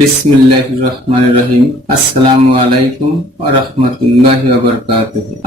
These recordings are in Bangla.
বিসমিল্লাহ রহমান রহিম আসসালামু আলাইকুম রহমতুল্লাহ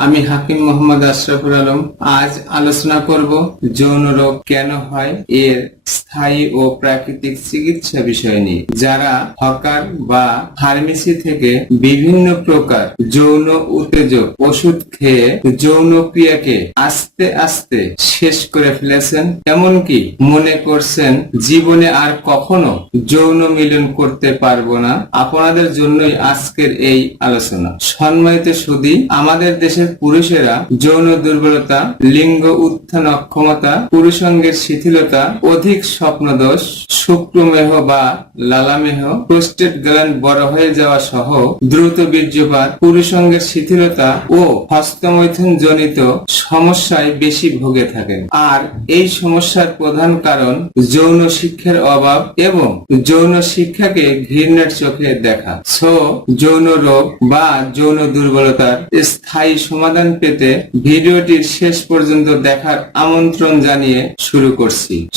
আমি হাকিম মোহাম্মদ আশরাফুল আলম। আজ আলোচনা করব যৌন রোগ কেন হয়? এর স্থায়ী ও প্রাকৃতিক চিকিৎসা বিষয় নিয়ে। যারা হকার বা ফার্মেসি থেকে বিভিন্ন প্রকার যৌন উত্তেজক ওষুধ খেয়ে যৌন ক্রিয়াকে আস্তে আস্তে শেষ করে ফেলেছেন, এমনকি মনে করছেন জীবনে আর কখনো যৌন মিলন করতে পারব না। আপনাদের জন্যই আজকের এই আলোচনা। সম্মানিত সুদী, আমাদের দেশের পুরুষেরা যৌন দুর্বলতা, লিঙ্গ উত্থান অক্ষমতা পুরুষাঙ্গের শিথিলতা, অধিক স্বপ্নদোষ, শুক্রমেহ বা লালামেহ, প্রোস্টেট গ্ল্যান্ড বড় হয়ে যাওয়া সহ দ্রুত বীর্যপাত, পুরুষাঙ্গের শিথিলতা ও হস্তমৈথুন জনিত সমস্যায় বেশি ভোগে থাকেন। আর এই সমস্যার প্রধান কারণ যৌন শিক্ষার অভাব এবং যৌন শিক্ষাকে ঘৃণার চোখে দেখা। সো, যৌন রোগ বা যৌন দুর্বলতার স্থায়ী সমাধান পেতে ভিডিওটির শেষ পর্যন্ত দেখার আমন্ত্রণ জানিয়ে শুরু করছি।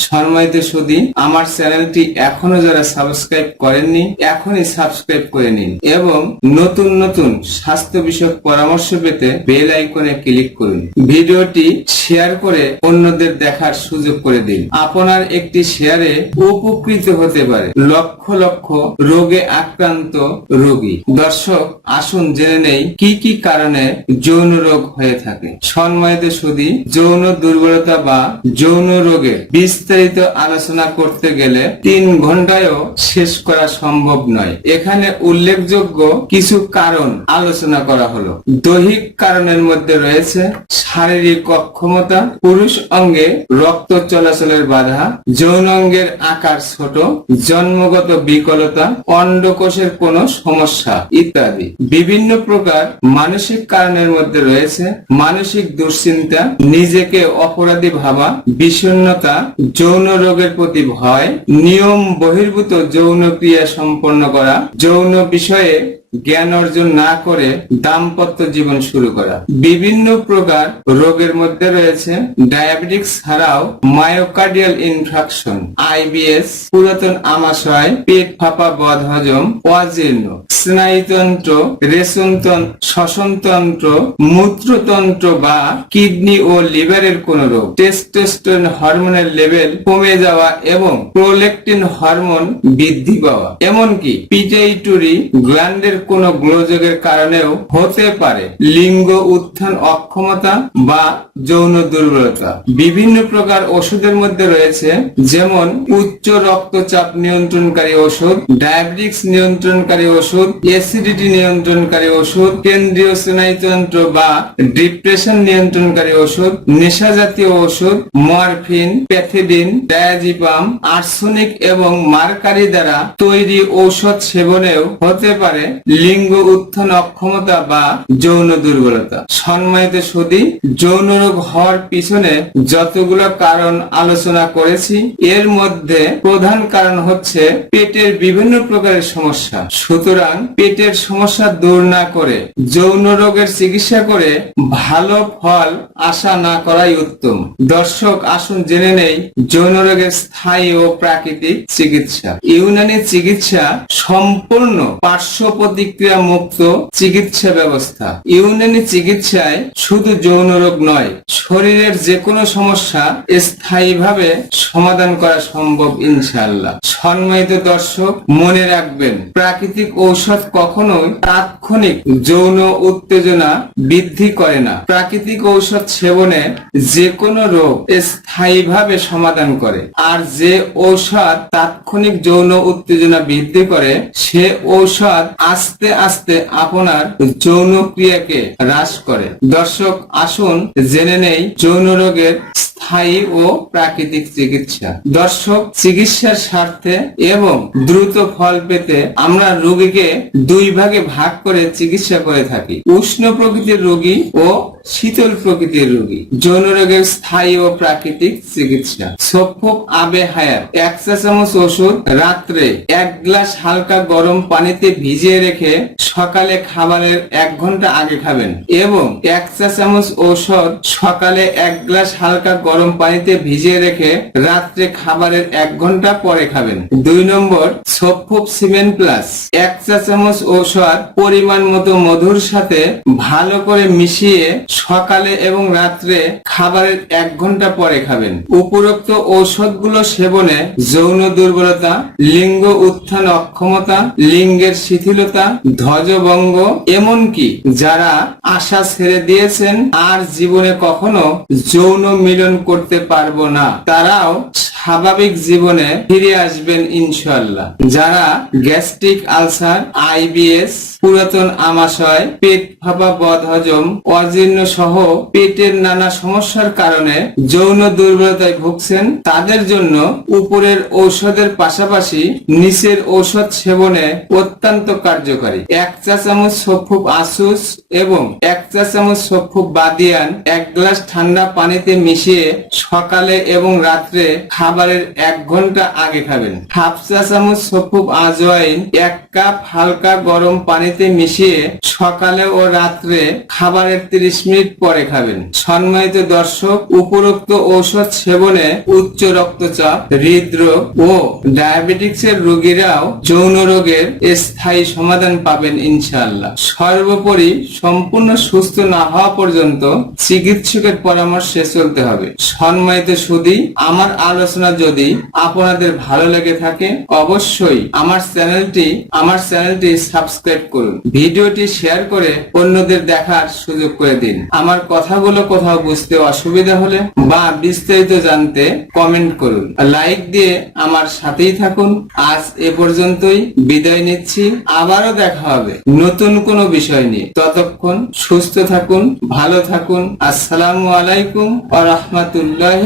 সম্মানিত সুদী আমার চ্যানেলটি এখনও যারা সাবস্ক্রাইব করেননি, এখনই সাবস্ক্রাইব করে নিন এবং নতুন নতুন স্বাস্থ্য বিষয়ক পরামর্শ পেতে বেল আইকনে ক্লিক করুন। ভিডিওটি শেয়ার করে অন্যদের দেখার সুযোগ করে দিন। আপনার একটি শেয়ারে উপকৃত হতে পারে লক্ষ লক্ষ রোগে আক্রান্ত রোগী। দর্শক, আসুন জেনে নেই কি কি কারণে যৌন রোগ হয়ে থাকে। সম্মানিত সুদী যৌন দুর্বলতা বা যৌন রোগের বিস্তারিত আলোচনা করতে গেলে তিন ঘন্টায়ও শেষ করা সম্ভব নয়। এখানে উল্লেখযোগ্য কিছু কারণ আলোচনা করা হলো। দৈহিক কারণের মধ্যে রয়েছে শারীরিক অক্ষমতা, পুরুষ অঙ্গে রক্ত চলাচলের বাধা, যৌন অঙ্গের আকার ছোট, জন্মগত বিকলতা, অন্ডকোষের কোনো সমস্যা ইত্যাদি। বিভিন্ন প্রকার মানসিক কারণের মধ্যে রয়েছে মানসিক দুশ্চিন্তা, নিজেকে অপরাধী ভাবা, বিষণ্ণতা, যৌন রোগের প্রতি ভয় নিয়ম বহির্ভূত যৌন ক্রিয়া সম্পন্ন করা যৌন বিষয়ে জ্ঞান অর্জন না করে দাম্পত্য জীবন শুরু করা। বিভিন্ন প্রকার রোগের মধ্যে রয়েছে। ডায়াবেটিক্স ছাড়াও মায়োকার্ডিয়াল ইনফ্রাকশন, আইবিএস, পুরাতন আমাশয়, পেট ফাঁপা বদহজম, অজীর্ণ, স্নায়ুতন্ত্র রেশনতন্ত্র শ্বসনতন্ত্র, মূত্রতন্ত্র বা কিডনি ও লিভারের কোন রোগ। টেস্টোস্টেরন হরমোনের লেভেল কমে যাওয়া এবং প্রোলেকটিন হরমোন বৃদ্ধি পাওয়া। এমনকি পিটাইটুরি গ্ল্যান্ডের কোন গ্লোযোগের কারণেও হতে পারে। লিঙ্গ উত্থান, অক্ষমতা বা যৌন দুর্বলতা। বিভিন্ন প্রকার ওষুধের মধ্যে রয়েছে, যেমন উচ্চ রক্তচাপ নিয়ন্ত্রণকারী ওষুধ ডায়াবেটিক্স নিয়ন্ত্রণকারী ওষুধ অ্যাসিডিটি নিয়ন্ত্রণকারী ওষুধ, কেন্দ্রীয় স্নায়ুতন্ত্র বা ডিপ্রেশন নিয়ন্ত্রণকারী ওষুধ নেশা জাতীয় ওষুধ, মরফিন, প্যাথিডিন, ডায়াজিপাম, আর্সেনিক এবং মার্কারি দ্বারা তৈরি ঔষধ সেবনেও হতে পারে। লিঙ্গ উত্থান অক্ষমতা বা যৌন দুর্বলতা। সম্মানিত সুদী যৌন রোগ হওয়ার পিছনে যতগুলো কারণ আলোচনা করেছি, এর মধ্যে প্রধান কারণ হচ্ছে পেটের বিভিন্ন প্রকারের সমস্যা। সুতরাং পেটের সমস্যা দূর না করে যৌন রোগের চিকিৎসা করে ভালো ফল আশা না করাই উত্তম। দর্শক, আসুন জেনে নেই যৌন রোগের স্থায়ী ও প্রাকৃতিক চিকিৎসা। ইউনানি চিকিৎসা সম্পূর্ণ পার্শ্ব প্রতিক্রিয়া মুক্ত চিকিৎসা ব্যবস্থা। ইউনানি চিকিৎসায় শুধু যৌন রোগ নয়, শরীরের যে কোনো সমস্যা স্থায়ীভাবে সমাধান করা সম্ভব ইনশাআল্লাহ। সম্মানিত দর্শক, মনে রাখবেন, প্রাকৃতিক ঔষধ কখনোই তাৎক্ষণিক যৌন উত্তেজনা বৃদ্ধি করে না। প্রাকৃতিক ঔষধ সেবনে যে কোনো রোগ স্থায়ীভাবে সমাধান করে। আর যে ঔষধ তাৎক্ষণিক যৌন উত্তেজনা বৃদ্ধি করে, সে ঔষধ আস্তে আস্তে আপনার যৌন ক্রিয়াকে হ্রাস করে। দর্শক, আসুন জেনে নেই যৌন রোগের স্থায়ী ও প্রাকৃতিক চিকিৎসা। দর্শক, চিকিৎসার স্বার্থে এবং দ্রুত ফল পেতে আমরা রোগীকে দুই ভাগে ভাগ করে চিকিৎসা করে থাকি। উষ্ণ প্রকৃতির রোগী ও শীতল প্রকৃতির রোগী। যৌন রোগের স্থায়ী ও প্রাকৃতিক চিকিৎসা। সফুক আবে হায়ার এক চা চামচ ওষুধ রাত্রে এক গ্লাস হালকা গরম পানিতে ভিজিয়ে রেখে সকালে খাবারের এক ঘণ্টা আগে খাবেন এবং এক চা চামচ ঔষধ সকালে এক গ্লাস হালকা গরম পানিতে ভিজিয়ে রেখে রাত্রে খাবারের এক ঘণ্টা পরে খাবেন। দুই নম্বর সফুক সিমেন্ট প্লাস। এক চা চামচ ঔষধ পরিমাণ মতো মধুর সাথে ভালো করে মিশিয়ে সকালে এবং রাত্রে খাবারের এক ঘণ্টা পরে খাবেন। উপরোক্ত ঔষধগুলো সেবনে যৌন দুর্বলতা, লিঙ্গ উত্থান অক্ষমতা, লিঙ্গের শিথিলতা, ধ্বজভঙ্গ, এমনকি যারা আশা ছেড়ে দিয়েছেন আর জীবনে কখনো যৌন মিলন করতে পারব না, তারাও স্বাভাবিক জীবনে ফিরে আসবেন ইনশাল্লাহ যারা গ্যাস্ট্রিক আলসার, আইবিএস, পুরাতন আমাশয়, পেট ফাঁপা বদহজম, অজীর্ণ সহ পেটের নানা সমস্যার কারণে যৌন দুর্বলতায় ভুগছেন। তাদের জন্য উপরের ঔষধের পাশাপাশি নিচের ঔষধ সেবনে অত্যন্ত কার্যকারী। এক চা চামচ সফুক আসুস এবং এক চা চামচ সফুক বাদিয়ান এক গ্লাস ঠান্ডা পানিতে মিশিয়ে সকালে এবং রাত্রে খাবারের এক ঘণ্টা আগে খাবেন। হাফ চা চামচ সফুক আজওয়াইন এক কাপ হালকা গরম পানিতে মিশিয়ে সকালে ও রাত্রে খাবারের 30 মিনিট পরে খাবেন। সম্মানিত দর্শক, উপরোক্ত ঔষধ সেবনে উচ্চ রক্তচাপ, হৃদরোগ ও ডায়াবেটিক্স এর রোগীরাও যৌন রোগের স্থায়ী সমাধান পাবেন ইনশাআল্লাহ। সর্বোপরি সম্পূর্ণ সুস্থ না হওয়া পর্যন্ত চিকিৎসকের পরামর্শে চলতে হবে। সম্মানিত সুদী, আমার আলোচনা যদি আপনাদের ভালো লেগে থাকে, অবশ্যই আমার চ্যানেলটি আমার চ্যানেলটি সাবস্ক্রাইব করুন। ভিডিওটি শেয়ার করে অন্যদের দেখার সুযোগ করে দিন। আমার কথাগুলো কোথাও বুঝতে অসুবিধা হলে বা বিস্তারিত জানতে কমেন্ট করুন। লাইক দিয়ে আমার সাথেই থাকুন। আজ এ পর্যন্তই। বিদায় নিচ্ছি। আবারও দেখা হবে নতুন কোনো বিষয় নিয়ে। ততক্ষণ সুস্থ থাকুন, ভালো থাকুন। আসসালামু আলাইকুম আ রহমতুল্লাহ